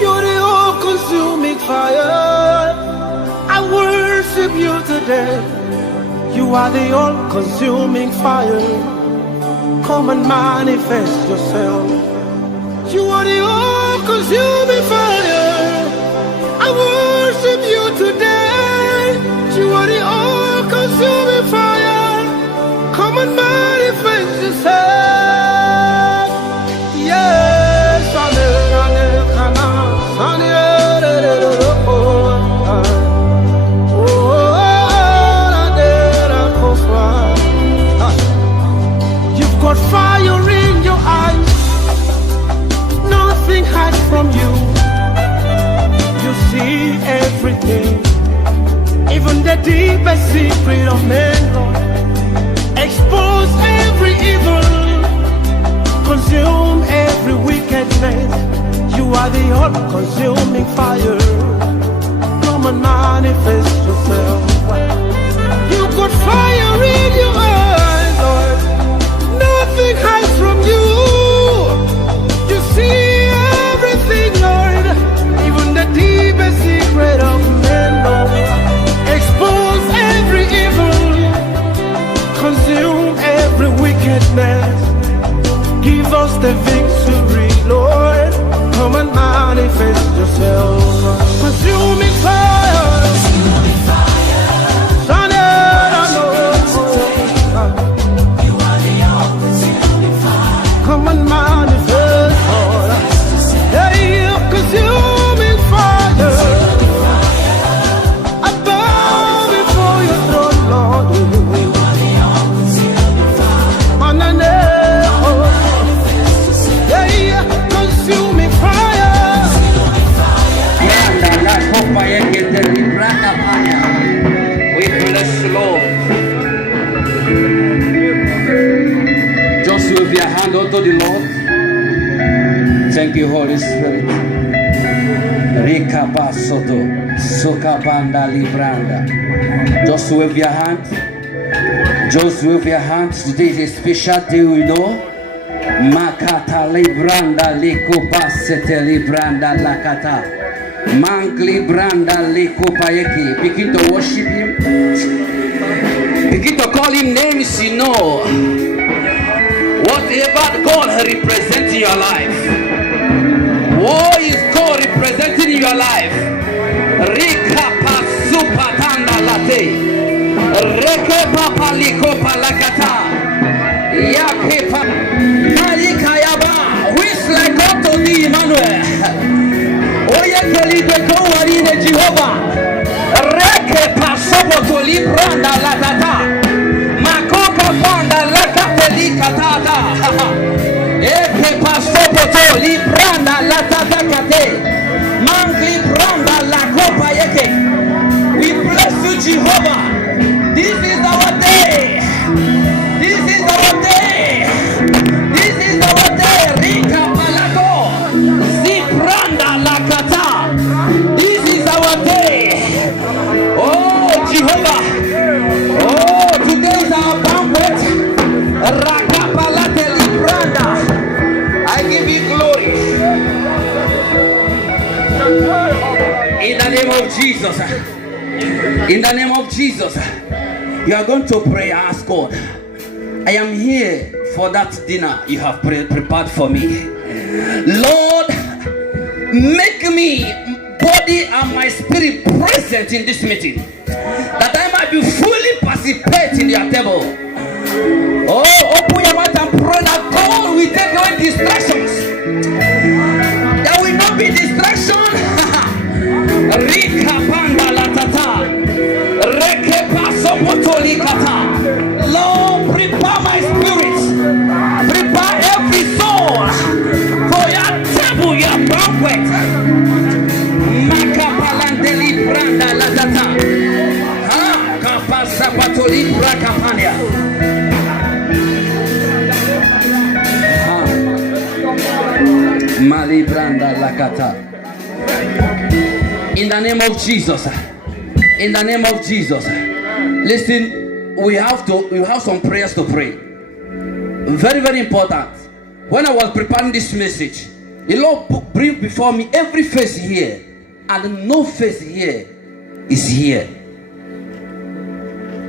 You're the all-consuming fire. I worship you today. You are the all-consuming fire. Come and manifest yourself. You are the all-consuming fire. I worship you today. You are the all-consuming fire. Come and manifest yourself. Yes, you've got fire in your eyes. Nothing hides from you. You see everything, even the deepest secret of men, Lord. Expose every evil, consume every wickedness. You are the all-consuming fire. Come and manifest yourself. You've got fire in your eyes, Lord. Nothing hides from you. You see everything, Lord, even the deepest secret of men, Lord. Expose every evil, consume every wickedness. Give us the victory, Lord. Come and manifest yourself. Consuming fire. Consuming fire. You are the all-consuming fire. Come and manifest, Lord. Yeah, consuming fire. I bow before your throne, Lord. You are the all-consuming fire. Yeah, consuming fire. We bless the Lord. Just wave your hand unto the Lord. Thank you, Holy Spirit. Rika Soto, Sokabanda Libranda. Just wave your hand. Just wave your hands. Today is a special day, we know. Makata Libranda Likopasete Libranda Lakata. Mangli Branda Likopayeki. Begin to worship him. Begin to call him names, you know. Whatever God represents in your life. What is God representing in your life? Rika Pasupatanda Late. Reke Papa Likopalakata. Yakepa Malikayaba. Who is like unto thee, Emmanuel? Oye Kelide Kowarine Jehovah. Reke Pasoboto Libranda Latata. Makoka Panda Lakateli Katata. Eke Pasoboto Libranda Latata Kate. Manki Branda Lakopa Yeke. We bless you, Jehovah. This is our day. This is our day. This is our day. Rika Palako. Zibranda Lakata. This is our day. Oh, Jehovah. Oh, today is our banquet. Rakapalate Libranda. I give you glory. In the name of Jesus. In the name of Jesus. You are going to pray, ask God. I am here for that dinner you have prepared for me. Lord, make me body and my spirit present in this meeting, that I might be fully participate in your table. Oh, open your mouth and pray that God will take away distractions. There will not be distraction. Rika panda latata. Reke paso potolikata. Lord, prepare my spirit. Prepare every soul for your table, your banquet. Makapalandeli branda latata. Ha, kapasa patoli brakapania. Mali branda lakata. In the name of Jesus. In the name of Jesus. Listen, we have some prayers to pray. Very, very important. When I was preparing this message, the Lord bring before me every face here, and no face here is here.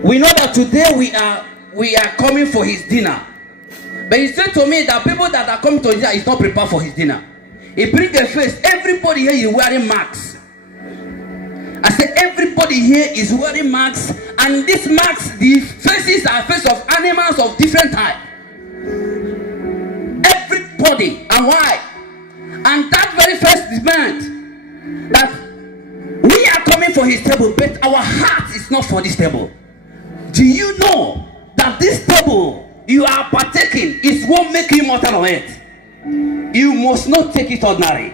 We know that today we are coming for his dinner. But he said to me that people that are coming to his dinner is not prepared for his dinner. He bring a face. Everybody here is wearing masks. I said everybody here is wearing masks, and these masks, the faces are faces of animals of different type. Everybody. And why? And that very first meant that we are coming for his table, but our heart is not for this table. Do you know that this table you are partaking is what makes you mortal on earth? You must not take it ordinary.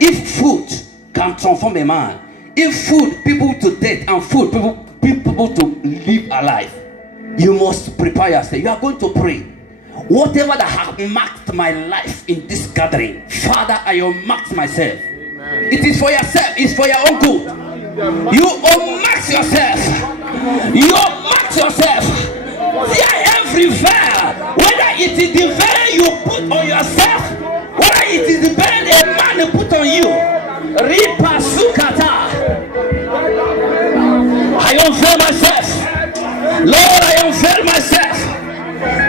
If food can transform a man, if food people to death and food people to live alive, you must prepare yourself. You are going to pray. Whatever that has marked my life in this gathering, Father, I have marked myself. It is for yourself. It's for your own good. You unmark yourself. You unmark yourself. There everywhere. Whether it is the veil you put on yourself, whether it is the veil a man put on you. Ripa sukata. I unveil myself. Lord, I unveil myself.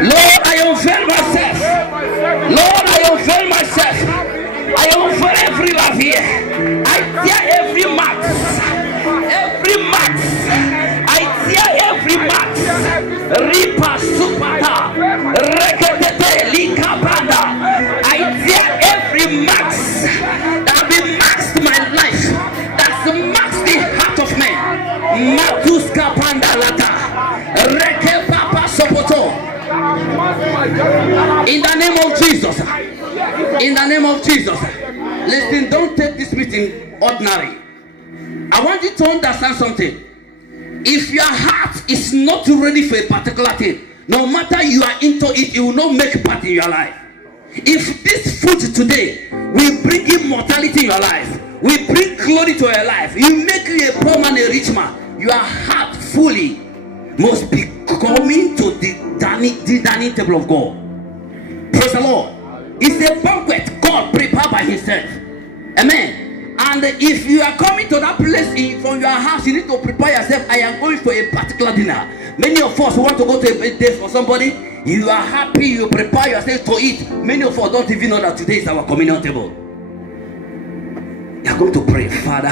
Lord, I unveil myself. Lord, I unveil myself. I unveil every life here. I tear every mark. Every mark. I tear every mark. Ripa supata. Reketete likapanda. I tear every mark that will marks my life. That marks the heart of man. Matuska panda lata. Reke papa sopoto. In the name of Jesus. In the name of Jesus. Listen, don't take this meeting ordinary. I want you to understand something. If your heart is not ready for a particular thing, no matter you are into it, it will not make part in your life. If this food today will bring immortality in your life, will bring glory to your life, you make you a poor man, a rich man, your heart fully must be coming to the dining table of God. Praise the Lord. It's a banquet God prepared by himself. Amen. And if you are coming to that place from your house, you need to prepare yourself. I am going for a particular dinner. Many of us want to go to a birthday for somebody. You are happy, you prepare yourself to eat. Many of us don't even know that today is our communion table. You are going to pray, Father,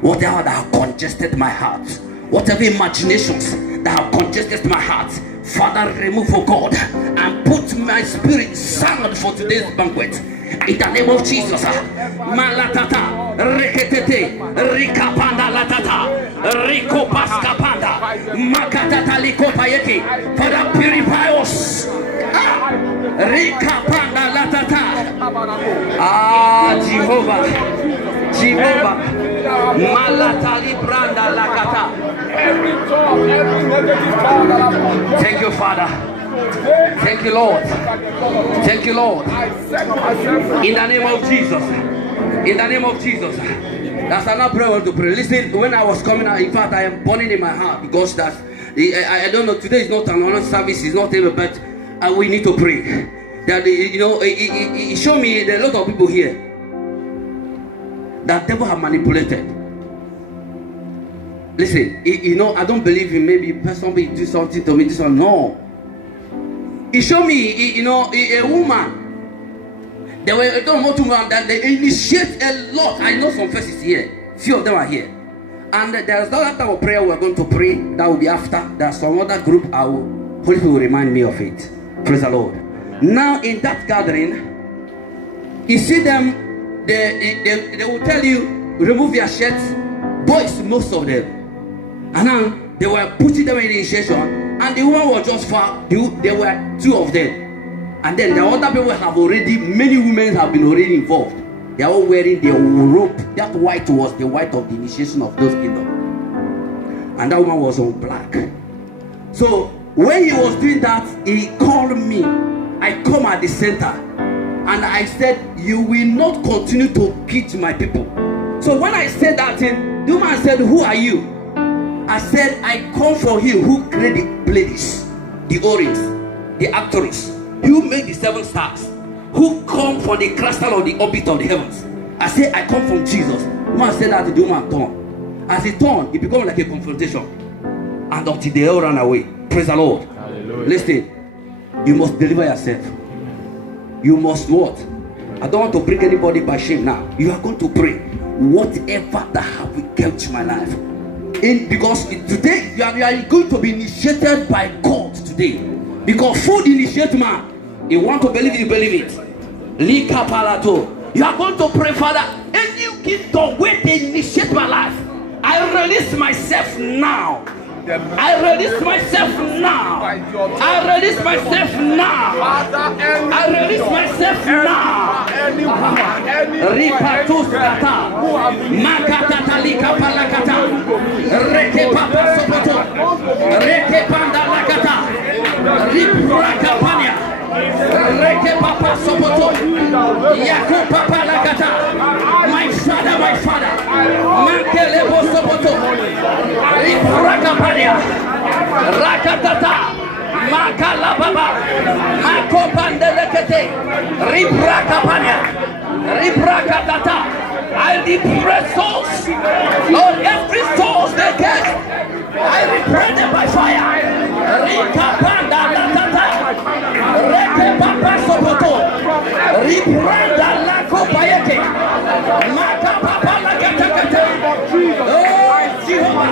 whatever that have congested my heart, whatever imaginations that have congested my heart, Father, remove, oh God, and put my spirit sound for today's banquet. In the name of Jesus. Malatata, reketete, rikapanda latata, rikopaskapanda, makatata likopayeki. Father, purify us. Rikapanda latata. Jehovah. Jehovah, Malatali Branda Lakata. Thank you, Father. Thank you, Lord. Thank you, Lord. In the name of Jesus. In the name of Jesus. That's another prayer I want to pray. Listen, when I was coming out, in fact, I am burning in my heart because that's, I don't know, today is not an honor service, it's not even, but we need to pray. That, it showed me there are a lot of people here that devil have manipulated. Listen, I don't believe in maybe somebody do something to me, this one. No. He showed me, a woman. There were a woman that they initiate a lot. I know some faces here. Few of them are here. And there's no other type of prayer we're going to pray. That will be after. There's some other group. Holy Spirit will remind me of it. Praise the Lord. Now in that gathering, you see them. They will tell you, remove your shirts. Boys, most of them. And now they were putting them in the initiation. And the woman was just far. There were two of them. And then the other people have already, many women have been already involved. They are all wearing their robe. That white was the white of the initiation of those kingdoms. And that woman was on black. So when he was doing that, he called me. I come at the center. And I said, you will not continue to beat my people. So when I said that thing, the woman said, who are you? I said, I come for him who created the Pleiades, the Orions, the Arcturus, who made the 7 stars, who come from the crystal of the orbit of the heavens. I said, I come from Jesus. Man said that the woman turned. As he turned, it became like a confrontation. And until they all ran away. Praise the Lord. Hallelujah. Listen, you must deliver yourself. You must what? I don't want to bring anybody by shame now. You are going to pray. Whatever that have kept my life. Because today you are going to be initiated by God today. Because food initiates man. You want to believe it, you believe it. Lika palato. You are going to pray, Father, any kingdom where they initiate my life, I release myself now. I release myself now. I release myself now. I release myself now. Ripatus kata, makata talika palakata, reke papa sopoto, reke panda lakata, ripraka pania, reke papa sopoto, yaku papa lakata. My father, mankele sopoto, ripraka pania, rakatata. Makala baba, makopande lekete, ribraka pania, ribraka tata. I repress souls, Lord, every soul they get, I repress them by fire. Rikapanda latata, reke papa sopoto, ribranda lako payete, maka papa lakatakate. Oh, Jehovah.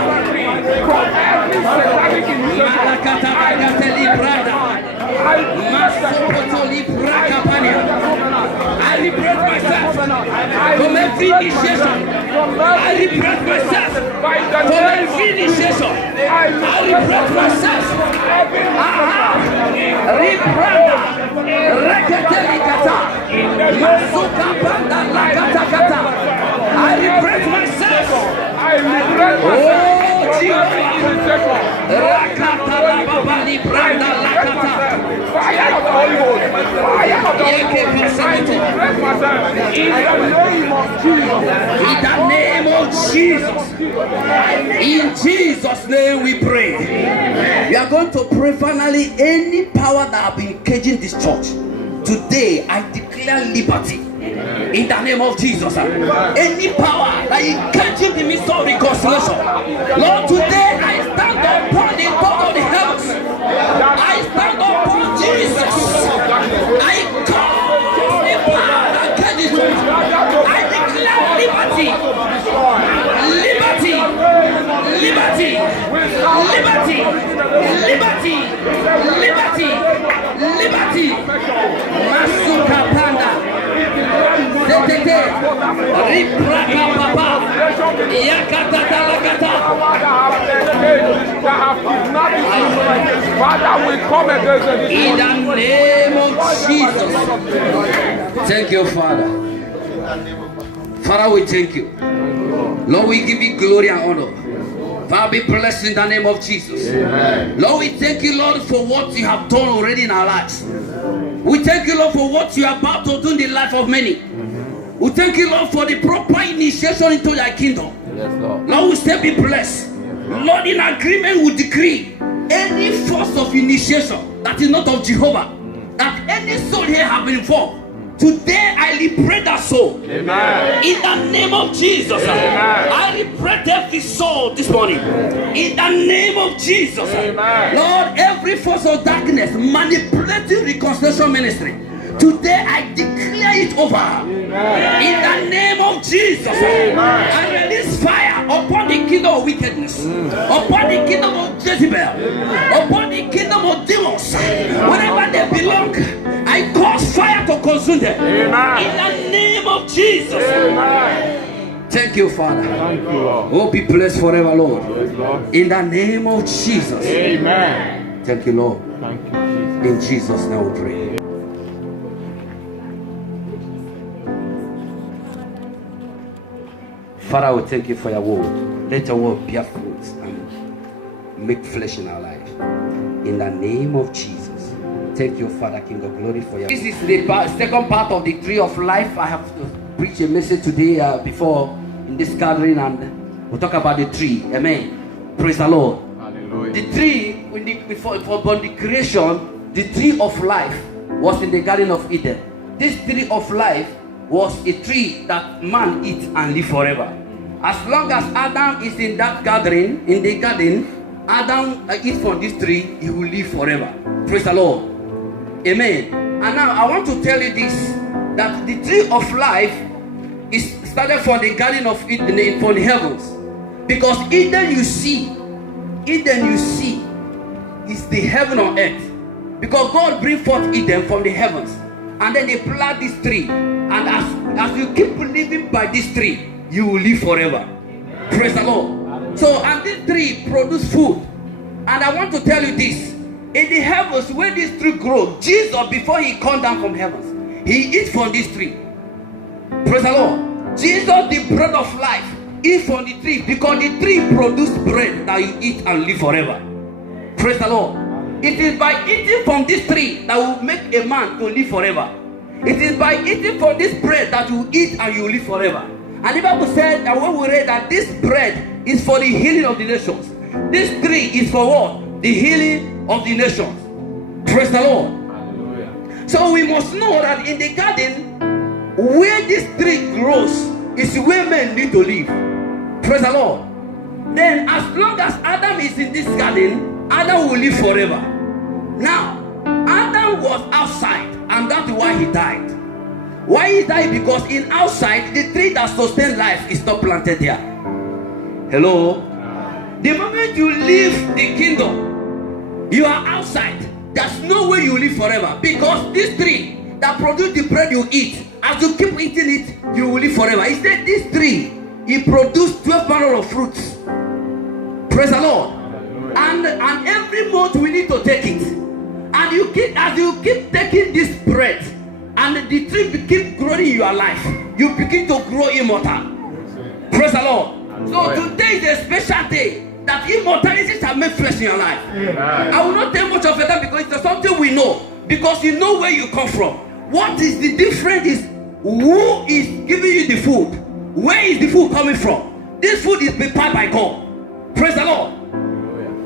I repress myself from every initiation. I repress myself from every initiation. I repress myself. Repranda, reketelikata, masuka panda lakatakata. I repress myself. I repress myself. Oh, Jehovah. Rakata la baba libranda lakata. Fire of the Holy Ghost. Fire of the Holy Ghost. I repress myself. In the name of Jesus. In the name of Jesus. In Jesus' name we pray. We are going to pray finally. Any power that have been caging this church, today I declare liberty. In the name of Jesus. Any power that is catching the midst of reconciliation, Lord, today I stand upon the top of the heavens. I stand upon Jesus. I call the power that catches me. I declare liberty. Liberty. Liberty. Liberty. Liberty. Liberty. Liberty. Masuka panda. Father, we come against it. In the name of Jesus. Thank you, Father. Father, we thank you. Lord, we give you glory and honor. Father, be blessed in the name of Jesus. Amen. Lord, we thank you, Lord, for what you have done already in our lives. We thank you, Lord, for what you are about to do in the life of many. We thank you, Lord, for the proper initiation into thy kingdom. Yes, Lord. Lord, we still be blessed. Lord, in agreement we decree any force of initiation that is not of Jehovah, that any soul here have been involved, today I liberate that soul. Amen. In the name of Jesus. Amen. I liberate every soul this morning. In the name of Jesus. Amen. Lord, every force of darkness manipulating reconciliation ministry, today I declare it over. Amen. In the name of Jesus. Amen. I release fire upon the kingdom of wickedness, upon the kingdom of Jezebel, upon the kingdom of demons. Wherever they belong, I cause fire to consume them. Amen. In the name of Jesus. Amen. Thank you, Father. Thank you, Lord. Oh, be blessed forever, Lord. Yes, Lord. In the name of Jesus. Amen. Thank you, Lord. Thank you, Jesus. In Jesus' name we pray. Father, we thank you for your word. Let your word bear fruit and make flesh in our life. In the name of Jesus. Thank you, Father, King of glory, for your. This is the second part of the tree of life. I have to preach a message today before in this gathering, and we'll talk about the tree. Amen. Praise the Lord. Hallelujah. The tree, for the creation, the tree of life was in the Garden of Eden. This tree of life was a tree that man eat and live forever. As long as Adam is in that garden, Adam eat from this tree, he will live forever. Praise the Lord. Amen. And now I want to tell you this, that the tree of life is started from the Garden of Eden, from the heavens. Because Eden you see is the heaven on earth. Because God bring forth Eden from the heavens, and then they plant this tree, and as you keep living by this tree, you will live forever. Amen. Praise the Lord. So, and this tree produce food, and I want to tell you this, in the heavens where this tree grows, Jesus, before he come down from heavens, he eat from this tree. Praise the Lord. Jesus, the bread of life, eat from the tree, because the tree produce bread that you eat and live forever. Praise the Lord. It is by eating from this tree that will make a man to live forever. It is by eating from this bread that you eat and you live forever. And the Bible said that when we read that this bread is for the healing of the nations, this tree is for what? The healing of the nations. Praise the Lord. Hallelujah. So we must know that in the garden, where this tree grows is where men need to live. Praise the Lord. Then as long as Adam is in this garden, Adam will live forever. Now, Adam was outside, and that's why he died. Why he died? Because in outside, the tree that sustains life is not planted there. Hello? The moment you leave the kingdom, you are outside. There's no way you live forever. Because this tree that produces the bread you eat, as you keep eating it, you will live forever. He said this tree, it produced 12 manner of fruits. Praise the Lord. And every month we need to take it. And as you keep taking this bread, and the tree keep growing in your life, you begin to grow immortal. Praise the Lord. So today is a special day that immortality shall make flesh in your life. I will not tell much of it because it's something we know. Because you know where you come from. What is the difference is who is giving you the food. Where is the food coming from? This food is prepared by God. Praise the Lord.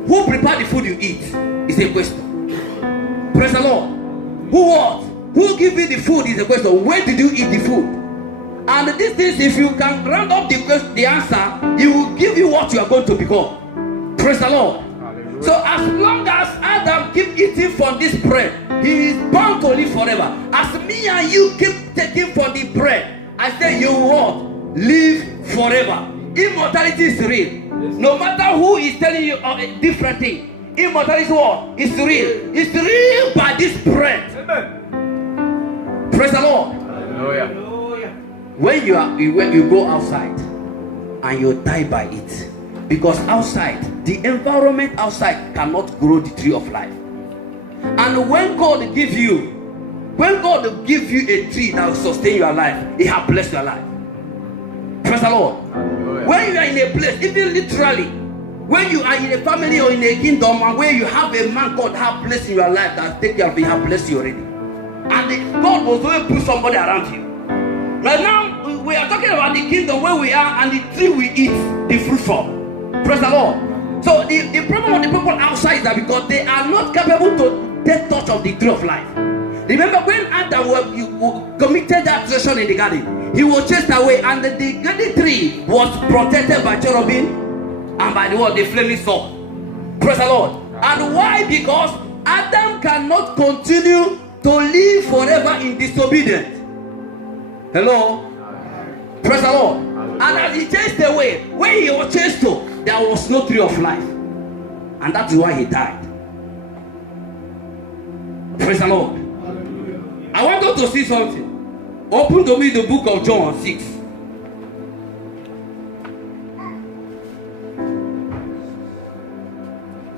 Who prepared the food you eat is a question. Praise the Lord. Who what? Who give you the food is a question. Where did you eat the food? And these things, if you can round up the answer, he will give you what you are going to become. Praise the Lord. Hallelujah. So as long as Adam keep eating from this bread, he is bound to live forever. As me and you keep taking from the bread, I say you will live forever. Immortality is real. No matter who is telling you a different thing, immortality is what? It's real. It's real by this bread. Amen. Praise the Lord. Hallelujah. When you go outside and you die by it, because outside, the environment outside cannot grow the tree of life. And when God give you a tree that will sustain your life, He has blessed your life. Praise the Lord. Hallelujah. When you are in a place, even literally, when you are in a family or in a kingdom, and where you have a man God have blessed in your life that take care of you, have blessed you already. And God was going to put somebody around you. Right now, we are talking about the kingdom where we are and the tree we eat the fruit from. Praise the Lord. So the problem of the people outside is that because they are not capable to take touch of the tree of life. Remember when Adam committed that transaction in the garden, he was chased away, and the garden tree was protected by cherubim and by the flaming sword. Praise the Lord. And why? Because Adam cannot continue to live forever in disobedience. Hello? Praise the Lord. And as he chased away, when he was chased to, there was no tree of life. And that's why he died. Praise the Lord. I want you to see something. Open to me the book of John 6.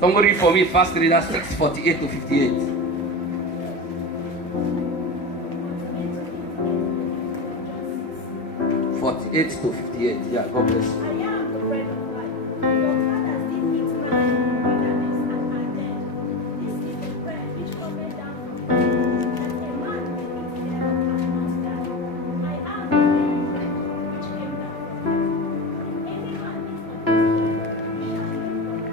Somebody read for me first reader 6:48 to 58. (48 to 58). Yeah, God bless you. I am the bread of life. Your fathers did eat manna in the wilderness and are dead. This is the bread which cometh down from heaven, that a man may eat thereof and not die. I am the living bread which came down from heaven. If any man eat of this bread, he shall live forever.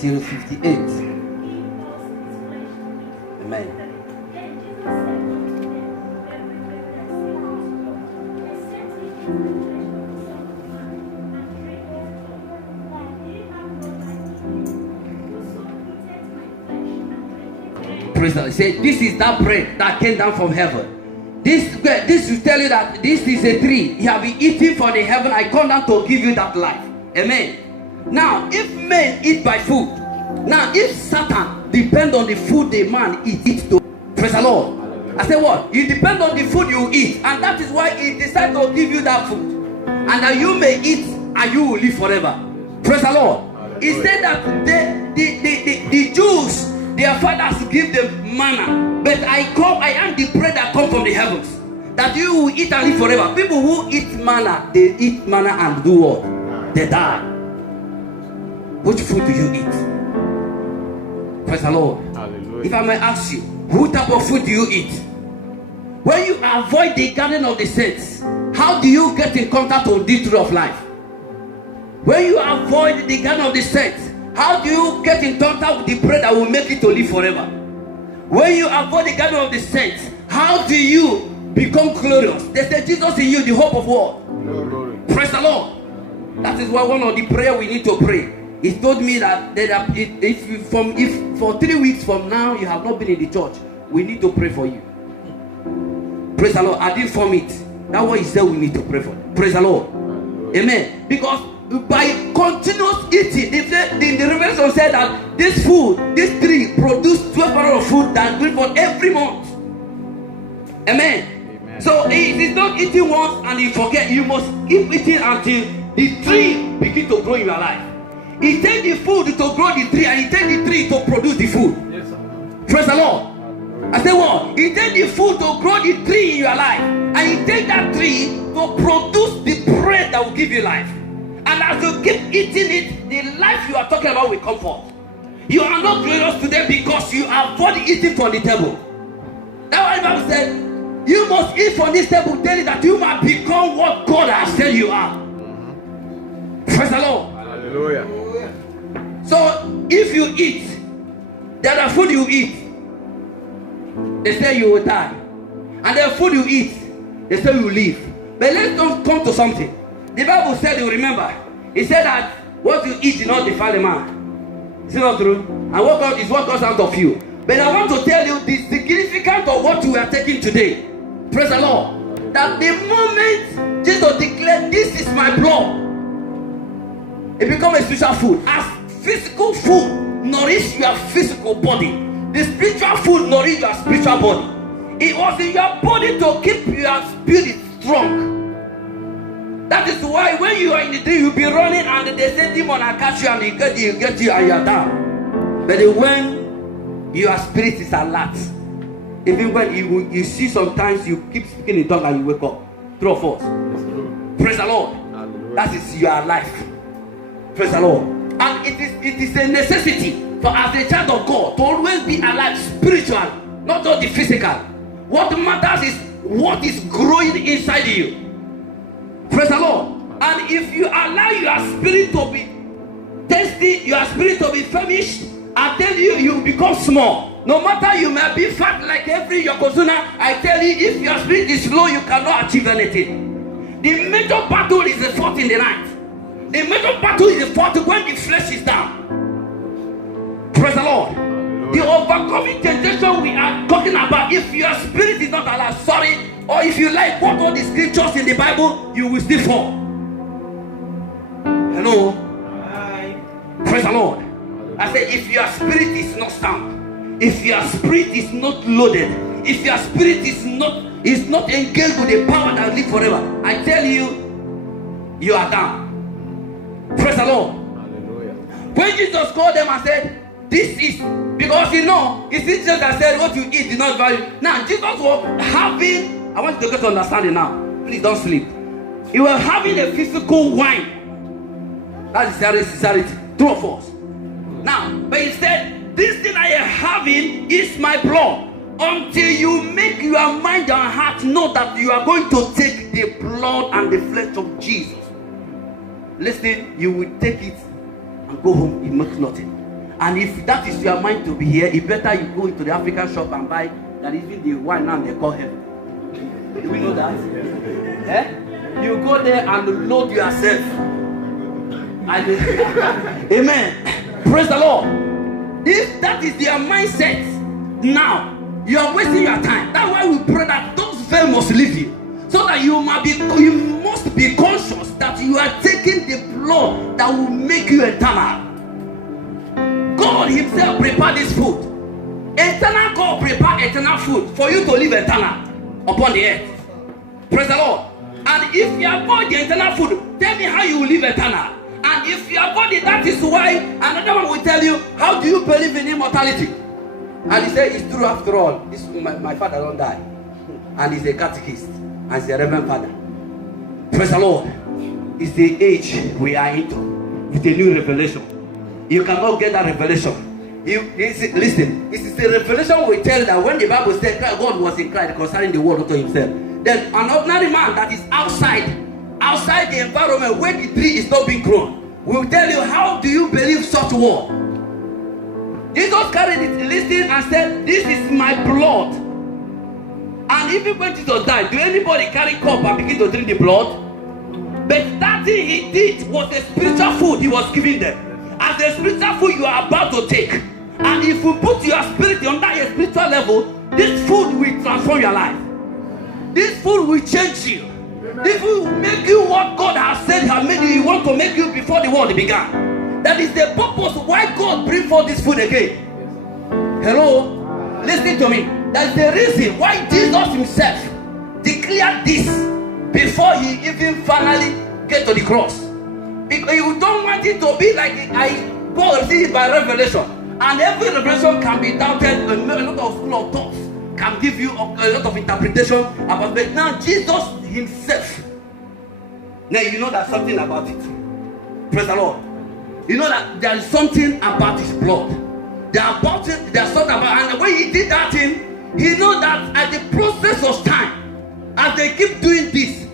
till 58. He lost his flesh to eat. Amen. Then Jesus said unto them, Very, very, I say unto you, except ye eat the flesh of the Son of Man, and drink his blood, ye have no life in you. Whoso eateth my flesh and drinketh my Praise the Lord. Say, this is that bread that came down from heaven. This will tell you that this is a tree. You have been eating from the heaven. I come down to give you that life. Amen. Now, if men eat by food, now if Satan depend on the food the man eats to, praise the Lord. I say what? You depend on the food you eat, and that is why he decided to give you that food, and that you may eat and you will live forever. Praise the Lord. He said that the Jews, their fathers give them manna, but I am the bread that comes from the heavens, that you will eat and live forever. People who eat manna, they eat manna and do what? They die. Which food do you eat? Praise the Lord. Hallelujah. If I may ask you, what type of food do you eat? When you avoid the garden of the saints, how do you get in contact with the tree of life? When you avoid the garden of the saints, how do you get in contact with the bread that will make it to live forever? When you avoid the garden of the saints, how do you become glorious? They say Jesus in you, the hope of what? Glory. Praise the Lord. That is why one of the prayer we need to pray. He told me that if for 3 weeks from now you have not been in the church, we need to pray for you. Praise the Lord. I didn't form it. That's what he said we need to pray for. Praise the Lord. Amen. Because by continuous eating, the Revelation said that this food, this tree, produced 12 pounds of food that good for every month. Amen. So it is not eating once and you forget. You must keep eating until the tree begins to grow in your life. He takes the food to grow the tree, and he takes the tree to produce the food. Yes, sir. Praise the Lord. I say what? He takes the food to grow the tree in your life, and he takes that tree to produce the bread that will give you life. And as you keep eating it, the life you are talking about will come forth. You are not glorious today because you avoid eating from the table. That's why the Bible said, you must eat from this table daily that you might become what God has said you are. Praise the Lord. Hallelujah. So if you eat, there are food you eat, they say you will die. And there are food you eat, they say you will live. But let's come to something. The Bible said, you remember, it said that what you eat is not defile a man. Is it not true? And what God is what comes out of you. But I want to tell you the significance of what we are taking today. Praise the Lord. That the moment Jesus declared, this is my blood, it becomes a spiritual food. As physical food nourish your physical body, the spiritual food nourish your spiritual body. It was in your body to keep your spirit strong. That is why when you are in the day, you'll be running and they say demon will catch you and they get you and you are down. But when your spirit is alert, even when you see sometimes you keep speaking in tongues and you wake up. True or false? Praise the Lord. Hallelujah. That is your life. Praise the Lord. And it is a necessity for as a child of God to always be alive spiritually, not just the physical. What matters is what is growing inside you. Praise the Lord. And if you allow your spirit to be thirsty, your spirit to be famished, I tell you, you become small. No matter you may be fat like every Yokozuna, I tell you, if your spirit is low, you cannot achieve anything. The major battle is the fought in the night. The major battle is the fought when the flesh is down. Praise the Lord. The overcoming temptation we are talking about, if your spirit is not alive, sorry, or if you like what all the scriptures in the Bible, you will still fall. Hello? Hi. Praise the Lord. I say, if your spirit is not sound, if your spirit is not loaded, if your spirit is not engaged with the power that lives forever, I tell you, you are down. Praise the Lord. Hallelujah. When Jesus called them and said, this is, because it's Jesus that said what you eat is not value. Now Jesus was having, I want you to get to understand it now. Please don't sleep. He was having a physical wine. That is sincerity. True or false? Now, but he said, this thing I am having is my blood. Until you make your mind and heart know that you are going to take the blood and the flesh of Jesus. Listen, you will take it and go home, it makes nothing. And if that is your mind to be here, it better you go into the African shop and buy that even the wine now they call heaven. Do we know that? You go there and load yourself. And amen. Praise the Lord. If that is their mindset, now you are wasting your time. That's why we pray that those veils must leave you, so that you must be conscious that you are taking the blood that will make you eternal. God Himself prepared this food. Eternal God prepared eternal food for you to live eternal upon the earth. Praise the Lord. And if you avoid the eternal food, tell me how you will live eternal. And if you avoid it, that is why another one will tell you, how do you believe in immortality? And he said, it's true after all. This my father don't die. And he's a catechist. And he's a reverend father. Praise the Lord. It's the age we are into with a new revelation. You cannot get that revelation. Listen, it is the revelation we tell that when the Bible said God was in Christ concerning the world unto Himself, then an ordinary man that is outside the environment where the tree is not being grown will tell you, how do you believe such word? Jesus carried it, listened and said, this is my blood. And even when Jesus died, do anybody carry cup and begin to drink the blood? But that thing He did was a spiritual food He was giving them. As the spiritual food you are about to take. And if you put your spirit on that spiritual level, this food will transform your life. This food will change you. This food will make you what God has said He made you. He wants to make you before the world began. That is the purpose why God bring forth this food again. Hello? Listen to me. That's the reason why Jesus Himself declared this before He even finally get to the cross. Because you don't want it to be like Paul received by revelation. And every revelation can be doubted. A lot of school of thoughts can give you a lot of interpretation about it. Now Jesus Himself. Now you know there's something about it. Praise the Lord. You know that there is something about His blood. There's something about, and when He did that thing, He knows that at the process of time, as they keep doing this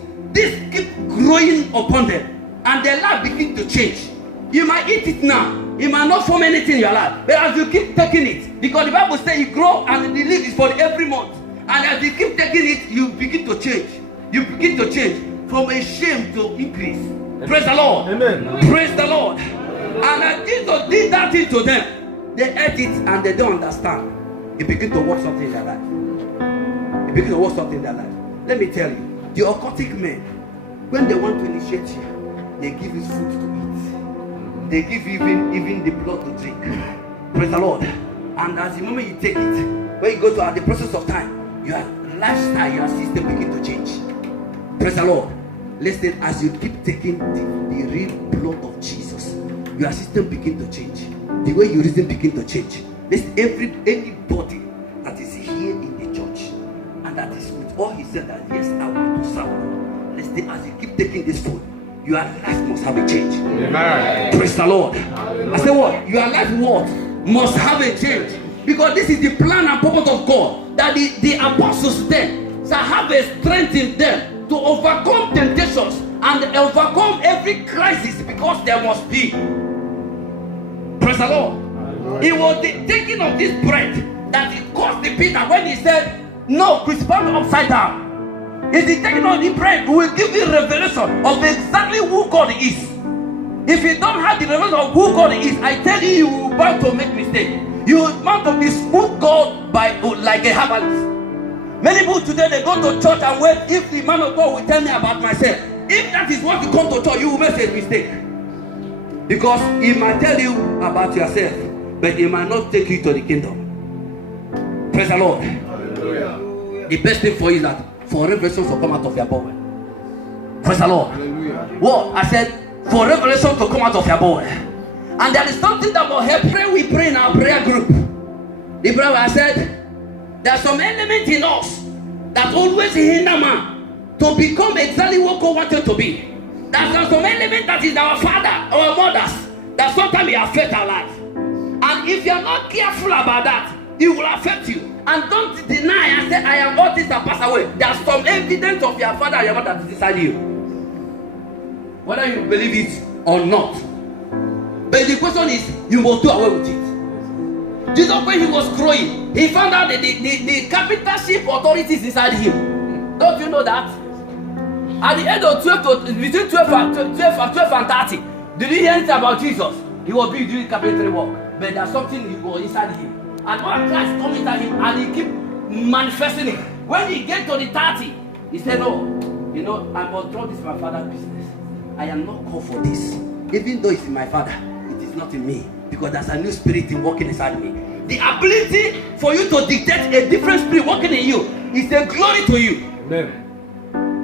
keep growing upon them, and their life begin to change. You might eat it now, it might not form anything in your life, but as you keep taking it, because the Bible says you grow and the leaf is for every month, and as you keep taking it, you begin to change. You begin to change from a shame to increase. Praise the Lord. Amen. Praise the Lord. And as Jesus did that thing to them, they ate it and they don't understand. It begin to work something in their life. It begin to work something in their life. Let me tell you, the occultic men, when they want to initiate you, they give you food to eat. They give you even the blood to drink. Praise the Lord. And as the moment you take it, when you go to the process of time, your lifestyle, your system begin to change. Praise the Lord. Listen, as you keep taking the real blood of Jesus, your system begin to change. The way you reason begin to change. Listen, anybody that is here in the church and that is with all He said that yes, I want to serve. Listen, as you keep taking this food, your life must have a change. Amen. Praise the Lord. I say what? Your life what? Must have a change. Because this is the plan and purpose of God. That the apostles then shall have a strength in them to overcome temptations and overcome every crisis, because there must be. Praise the Lord. It was the taking of this bread that it caused the Peter when he said, no, crucify me upside down. It's the taking of the bread will give you revelation of exactly who God is. If you don't have the revelation of who God is, I tell you, you will bound to make mistake. You will bound to dispute God like a herbalist. Many people today, they go to church and wait if the man of God will tell me about myself. If that is what you come to church, you will make a mistake. Because he might tell you about yourself, but he might not take you to the kingdom. Praise the Lord. Hallelujah. The best thing for you is that for revelations to come out of your belly. Praise the Lord. Hallelujah. What? I said, for revelation to come out of your belly. And there is something that will help. We pray in our prayer group. The brother, I said, there's some element in us that always hinder man to become exactly what God wanted to be. There's some element that is our father, our mothers, that sometimes will affect our life. And if you're not careful about that, it will affect you. And don't deny and say, I am all this that pass away. There's some evidence of your father and your mother that is inside you. Whether you believe it or not. But the question is, you must do away with it. Jesus, when he was growing, he found out that the capitalship authorities inside him. Don't you know that? At the age of 12 to between 12 and 30, did you hear anything about Jesus? He was busy doing carpentry work, but there's something he was inside him. And all Christ come inside him, and he keep manifesting it. When he get to the 30, he said, "No, you know, I must draw this my father's business. I am not called for this. Even though it's in my father, it is not in me, because there's a new spirit working inside me. The ability for you to dictate a different spirit working in you is a glory to you." Amen.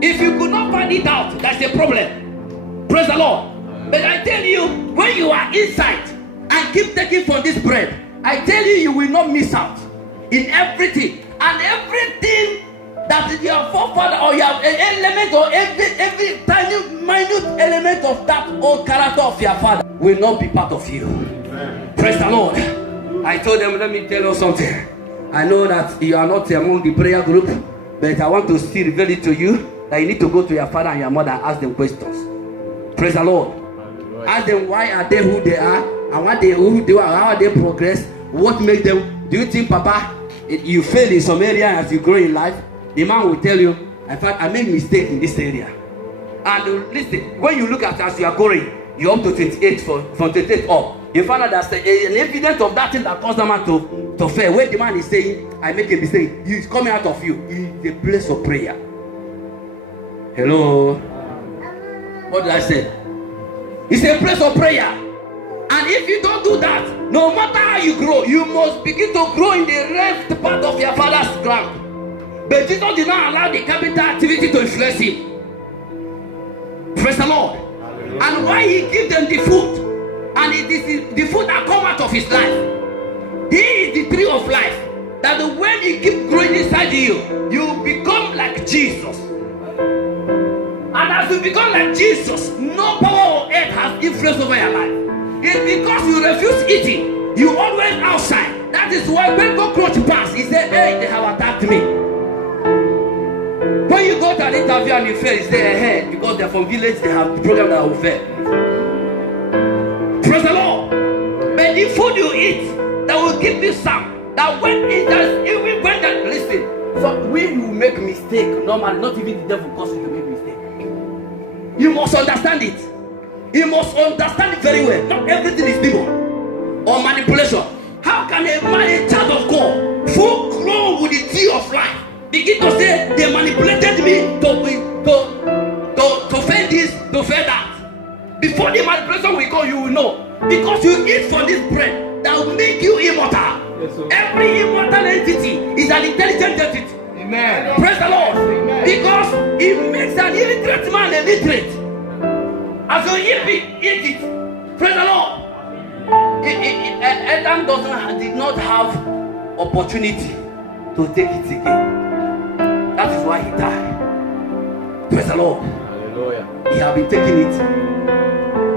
If you could not find it out, that's a problem. Praise the Lord. But I tell you, when you are inside and keep taking from this bread, I tell you, you will not miss out in everything. And everything that your forefather or your element or every tiny minute element of that old character of your father will not be part of you. Amen. Praise the Lord. I told them, let me tell you something. I know that you are not among the prayer group, but I want to still reveal it to you that you need to go to your father and your mother and ask them questions. Praise the Lord. Ask them why are they who they are, and what they who they are, how they progress, what makes them. Do you think, Papa, you fail in some area as you grow in life? The man will tell you, in fact, I made mistake in this area. And listen, when you look at as you are growing, you're up to 28 from 28 up. You find out that's an evidence of that thing that caused the man to fail. When the man is saying, I make a mistake, he's coming out of you in the place of prayer. Hello? What did I say? It's a place of prayer. And if you don't do that, no matter how you grow, you must begin to grow in the rest part of your father's ground. But Jesus did not allow the capital activity to influence him. Praise the Lord. Hallelujah. And why he give them the food, and it is the food that come out of his life. He is the tree of life. That when you keep growing inside you, you become like Jesus. And as you become like Jesus, no power on earth has influence over your life. It's because you refuse eating. You always outside. That is why when cockroach pass, he said, hey, they have attacked me. When you go to an interview and you fail, you say, hey, because they're from village, they have the program that will fail. Praise the Lord. But the food you eat, that will give you some. That when it does, even when that, listen, so when you make mistake, normally, not even the devil causes you to make mistake. You must understand it. You must understand it very well. Not everything is demon or manipulation. How can a man, a child of God, full grown with the tea of life, begin to say they manipulated me to fail this, to fail that? Before the manipulation will go, you will know. Because you eat from this bread that will make you immortal. Yes, every immortal entity is an intelligent entity. Amen. Praise the Lord. Amen. Because it makes an illiterate man illiterate. As you eat it, praise the Lord. Adam did not have opportunity to take it again. That is why he died. Praise the Lord. Hallelujah. He had been taking it.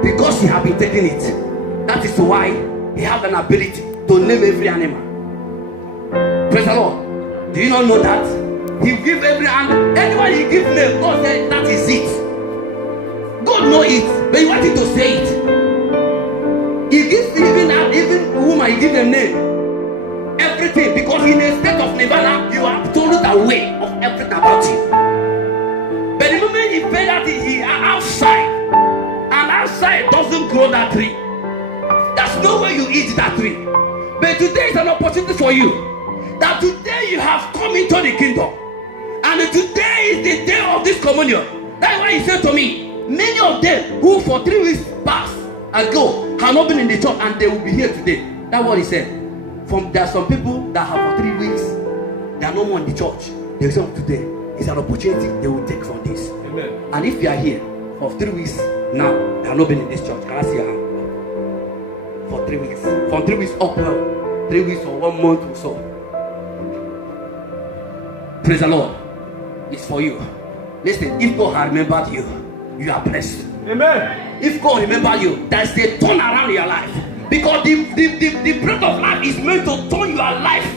Because he had been taking it, that is why he had an ability to name every animal. Praise the Lord. Do you not know that? He give every animal, anyone he gives name, God said that is it. God knows it, but he wanted to say it. He gives even woman, he gives them name. Everything, because in a state of nirvana, you are absolute aware of everything about you. But the moment he fed that he outside, and outside doesn't grow that tree. There's no way you eat that tree. But today is an opportunity for you. That today you have come into the kingdom. And today is the day of this communion. That's why he said to me, many of them who for 3 weeks past ago have not been in the church and they will be here today. That's what he said. There are some people that have for 3 weeks, they are no more in the church. They say today is an opportunity they will take from this. Amen. And if you are here for 3 weeks now, they have not been in this church. Can I see your hand? For 3 weeks. From 3 weeks up, well, 3 weeks or 1 month or so. Praise the Lord. It's for you. Listen, if God has remembered you, you are blessed. Amen. If God remember you, there's a turn around in your life. Because the breath of life is meant to turn your life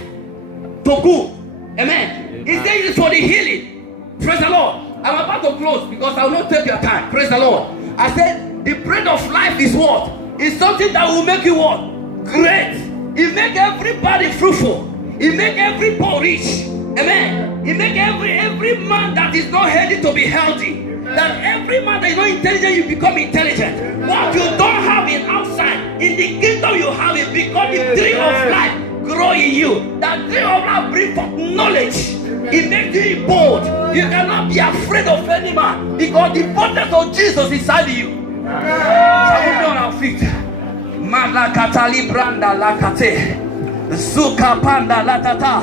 to good. Amen. It's there is for the healing. Praise the Lord. I'm about to close because I will not take your time. Praise the Lord. I said the bread of life is what? It's something that will make you what? Great. He make everybody fruitful. He make every poor rich. Amen. He make every man that is not healthy to be healthy. That every man that is not intelligent, you become intelligent. What you don't have in outside, in the kingdom you have it, because the tree of life grow in you. That tree of life brings forth knowledge. It makes you bold. You cannot be afraid of any man because the boldness of Jesus is inside you. Shall we be on our feet? Malakatali branda lakate, zuka panda latata,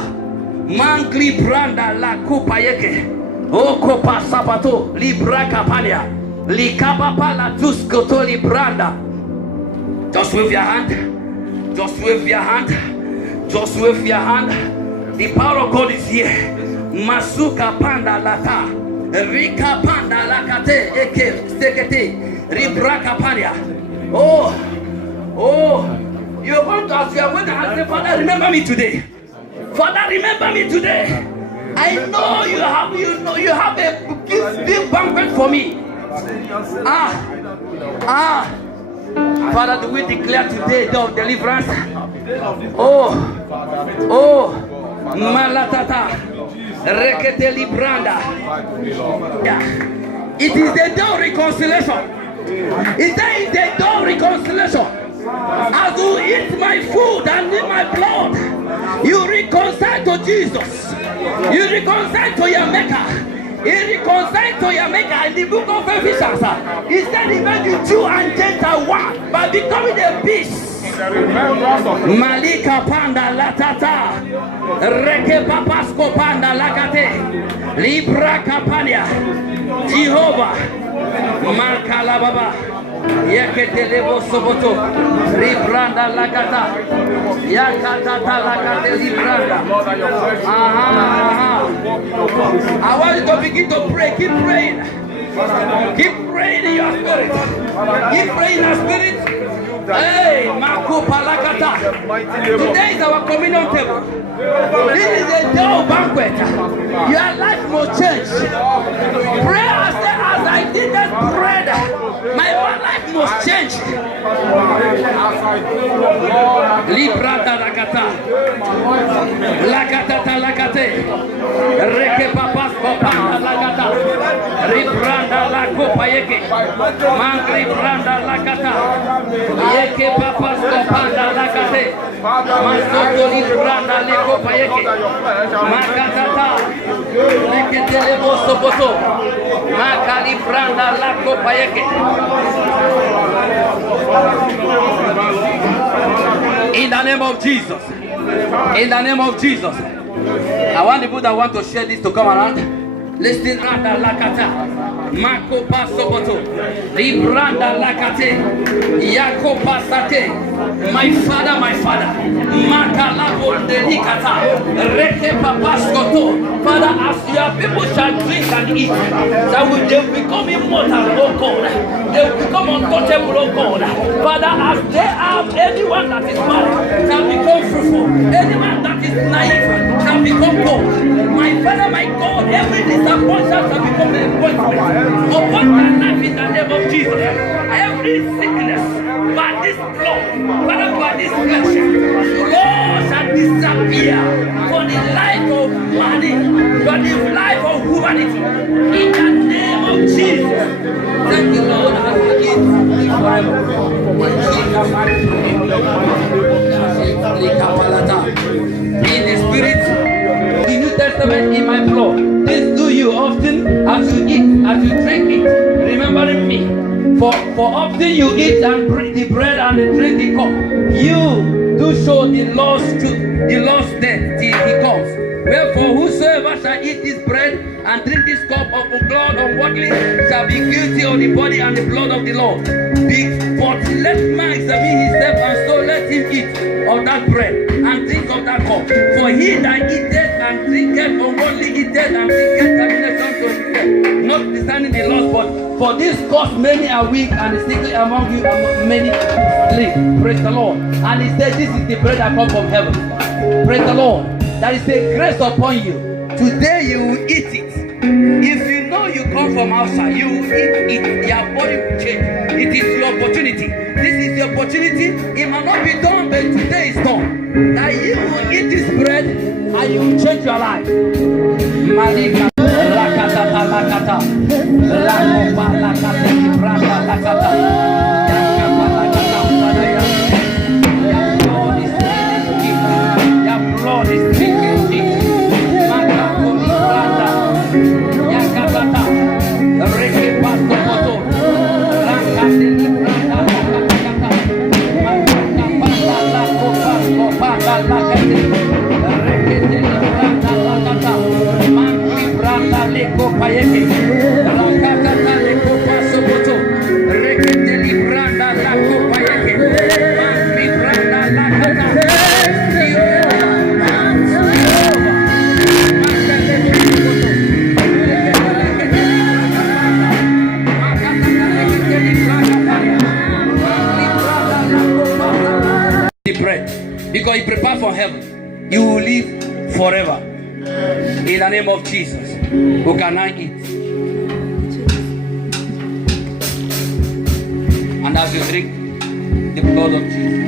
mangli branda la kupa yeke, oko pasapato libra kapania, likapapa la tuskoto libranda. Just wave your hand. Just wave your hand. Just wave your hand. The power of God is here. Masuka panda lata, rika panda lakate eke sekete, libra kapania. Oh, you're going to ask, you are going to ask, Father, remember me today. Father, remember me today. I know you have a big banquet for me. Father, do we declare today day of deliverance? Malatata, rekete libranda. Yeah. It is the day of reconciliation. Is there the day of reconciliation? As you eat my food and drink my blood, you reconcile to Jesus. You reconcile to your Maker. You reconcile to your Maker. In the book of Ephesians, he said he made you Jew and Gentile one by becoming a beast. Malika panda latata, reke papasko panda lakate, libra kapania, Jehovah, Markala baba. Yeketelebo soboto, libranda lakata, yakata lakate libranda. I want you to begin to pray. Keep praying. Keep praying in your spirit. Keep praying in your spirit. Hey, Marco Palakata. Today is our communion table. This is a day of banquet. Your life must change. Pray as I did that bread. My life must change. Librata lakata. Lakata lakate. Reke papas kopanda lakata. Libranda lakopa yeke. Mangri branda lakata. Yeke papas kopanda lakate. Masoko libranda lekopa yeke. Makatata. Leke telebo sopoto. Makali branda lakopa yeke. In the name of Jesus. In the name of Jesus. I want the people that want to share this to come around. Listen, Randa Lakata, Mako Pasopoto, Libranda Lakate, Yako Pasate, my father, Makalabo Delicata, Reke Papaskoto. Father, as your people shall drink and eat, that they will become immortal, oh God. They will become untouchable, oh God. Father, as they have anyone that is married shall become fruitful, anyone that is naive shall become bold. My Father, my God, every disappointment shall become an appointment upon my life in the name of Jesus. Every sickness by this blood, Father, by this flesh, Lord, shall disappear for the life of man, for the life of humanity. In the name of Jesus. Thank you, Lord, as we eat forever. In the spirit, the New Testament in my blood. This do you often as you eat, as you drink it, remembering me. For often you eat and drink the bread and drink the cup. You do show the Lord's death till he comes. Wherefore, whosoever shall eat this bread and drink this cup of blood unworthily shall be guilty of the body and the blood of the Lord. But let man examine himself, and so let him eat of that bread and drink of that cup. For he that eateth and drinketh unworthily eateth and drinketh damnation to himself, not discerning the Lord. But for this cause many are weak, and the sickly among you and many sleep. Praise the Lord. And he said, this is the bread that comes from heaven. Praise the Lord. That is a grace upon you. Today you will eat it. If you know you come from outside, you will eat it. Your body will change. It is your opportunity. This is your opportunity. It might not be done, but today is done. and you will change your life. Malika rakata lakata lakopa lakata libraka lakata yakapa lakata padaya. Your blood is speaking. Your blood is speaking. Makako libranda yakabata reke pasto poto rakate libranda lakata makaka pata lakopa kopa lakate reke libranda lakata manki branda leko payeke rakata leko pasto poto reke libranda lako payeke manki branda lakata. Bread, because you prepare for heaven, you will live forever. In the name of Jesus, who can I eat? And as you drink the blood of Jesus,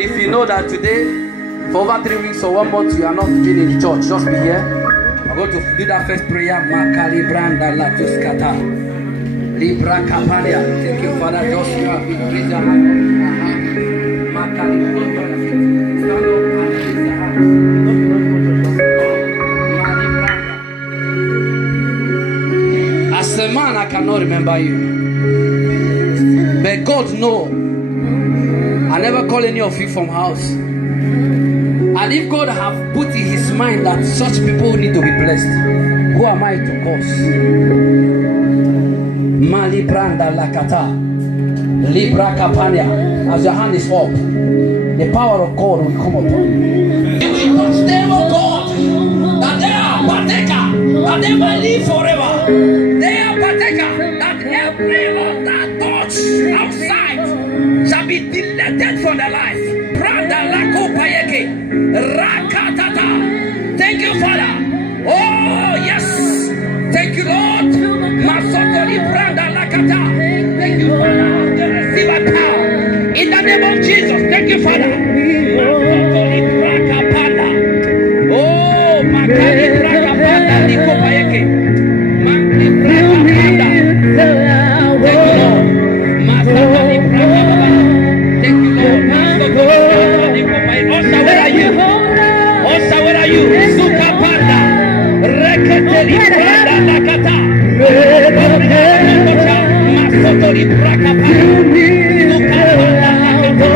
if you know that today, for over 3 weeks or 1 month, you are not been in the church, just be here. I'm going to do that first prayer. Makali branda latuskata. Libra kapalia. Thank you, Father. Just raise your hand. Makali branda. Stand up and raise your hand. As a man, I cannot remember you. But God knows. I never call any of you from house. And if God have put in his mind that such people need to be blessed, who am I to cause? Mali branda lakata, libra kapania. As your hand is up, the power of God will come upon you. It will touch them, oh God, that they are partaker, that they will live forever. They are partaker, that every other touch outside shall be deleted from their life. Branda lako payeke rakatata. Thank you, Father. Oh yes, thank you, Lord. Masotoli branda lakata. Thank you, Father. They receive a power in the name of Jesus. Thank you, Father. Masotoli brakapanda. Oh, makali brakapanda liko payeke. Makali brakapanda. Thank you, Lord. Masotoli brakapanda. Thank you, Lord. Osa, where are you? Osa, where are you? Suka panda. Reketeli branda lakata. Masotoli brakapanda. Suka panda lakata.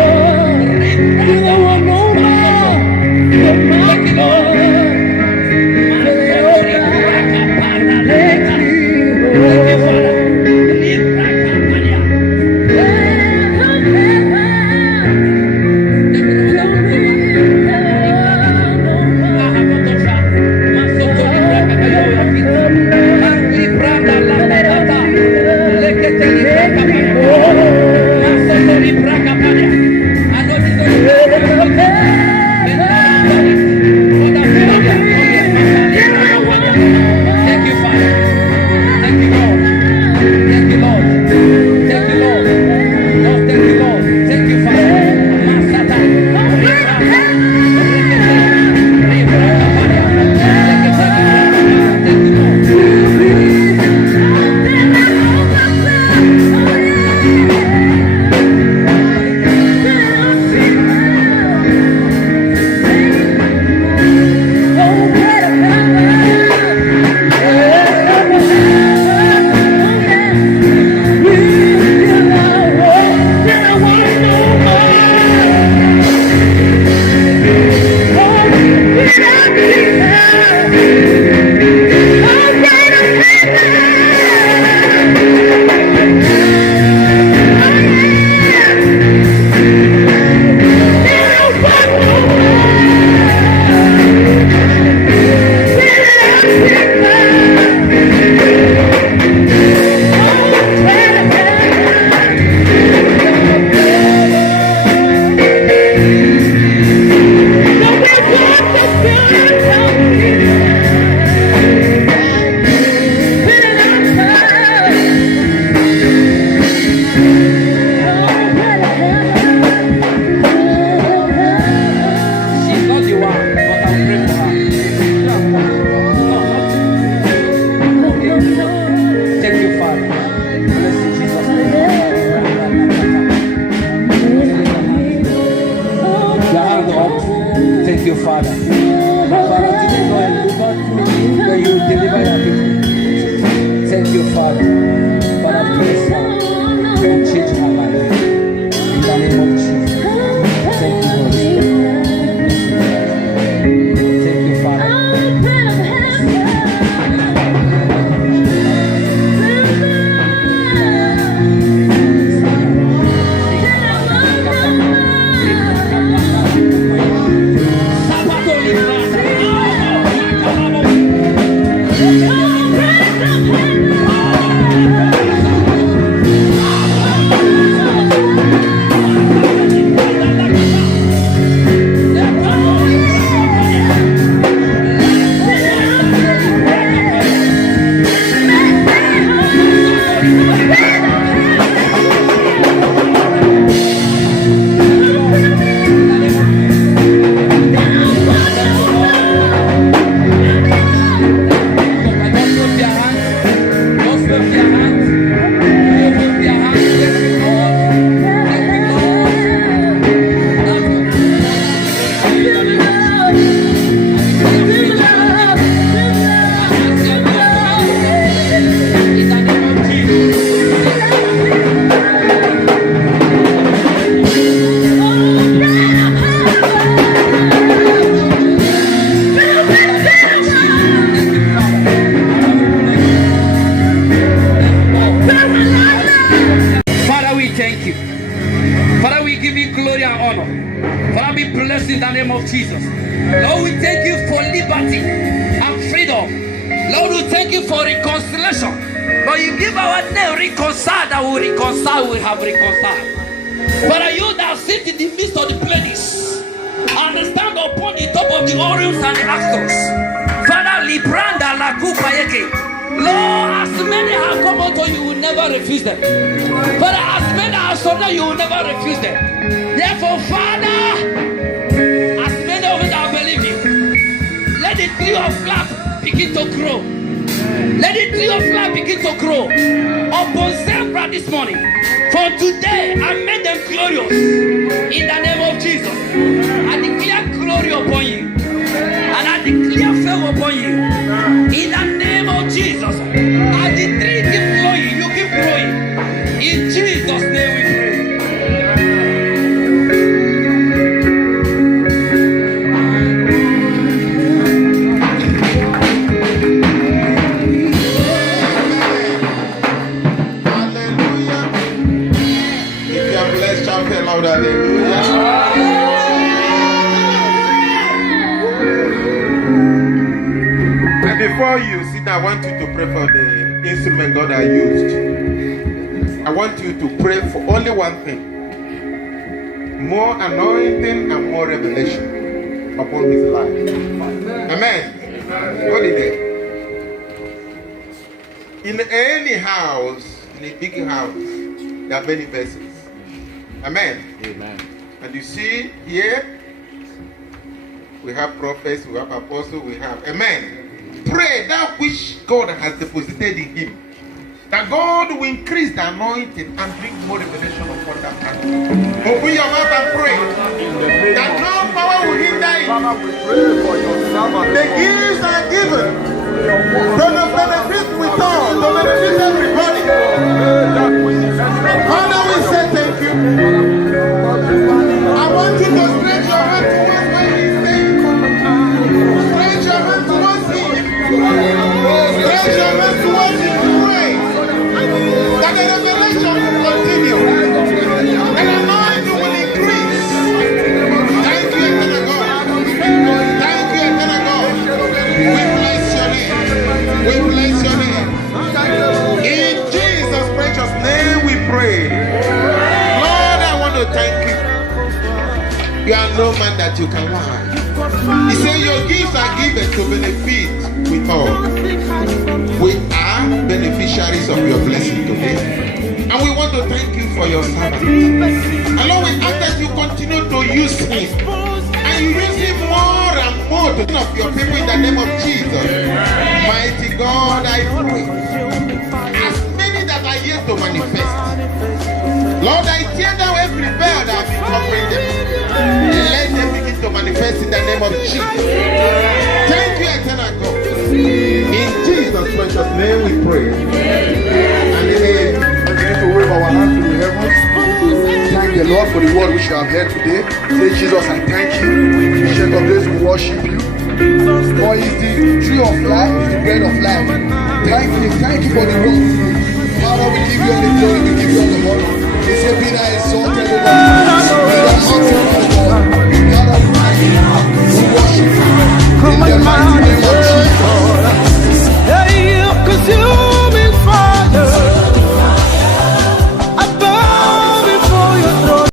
Jesus. Lord, we thank you for liberty and freedom. Lord, we thank you for reconciliation. Lord, you give our name reconcile, that will reconcile, we have reconciled. Father, you that sit in the midst of the places and stand upon the top of the Orions and the Astros. Father, Libranda Lakupa Yeke. Lord, as many have come unto you, you will never refuse them. Father, as many have surrendered, you will never refuse them. Therefore, Father, as many of us that believe you, let the tree of life begin to grow. Let the tree of life begin to grow upon Zebra this morning. For today, I made them glorious in the name of Jesus. I declare glory upon you, and I declare favor upon you in the name of Jesus. As the tree keep growing, you keep growing. In Jesus' name we pray. Hallelujah. And before you sit down, I want you to pray for the instrument God has used. I want you to pray for only one thing: more anointing and more revelation upon his life. Amen. What is it? In any house, in a big house, there are many vessels. Amen. Amen. And you see here, we have prophets, we have apostles, we have. Amen. Pray that which God has deposited in him, that God will increase the anointing and bring more revelation upon that man. Open your mouth and pray that no power will hinder it. The gifts are given to the benefit with all, to benefit everybody. Father, we say thank you. I want you to stretch your hand towards where he's saying. Stretch your hand towards him. Stretch your hand towards him. Pray that the revelation will continue. And the anointing will increase. Thank you, eternal God. Thank you, eternal God. We bless your name. We bless your name. In Jesus' precious name we pray. Lord, I want to thank you. You are no man that you can lie. He said your gifts are given to benefit with all. We are beneficiaries of your blessing today. And we want to thank you for your servant. And Lord, we ask that you continue to use him. And you use him more and more to of your people in the name of Jesus. Mighty God, I pray. As many that are yet to manifest, Lord, I tear down every veil that has been covering them. Let them begin to manifest in the name of Jesus. Thank you, eternal God. In Jesus' precious name we pray. And amen. Begin to wave our hands to the heavens. Thank the Lord for the word which you have heard today. Say, Jesus, I thank you. Ancient of days, we worship you. For is the tree of life, is the bread of life. Thank you for the word. Father, we give you all the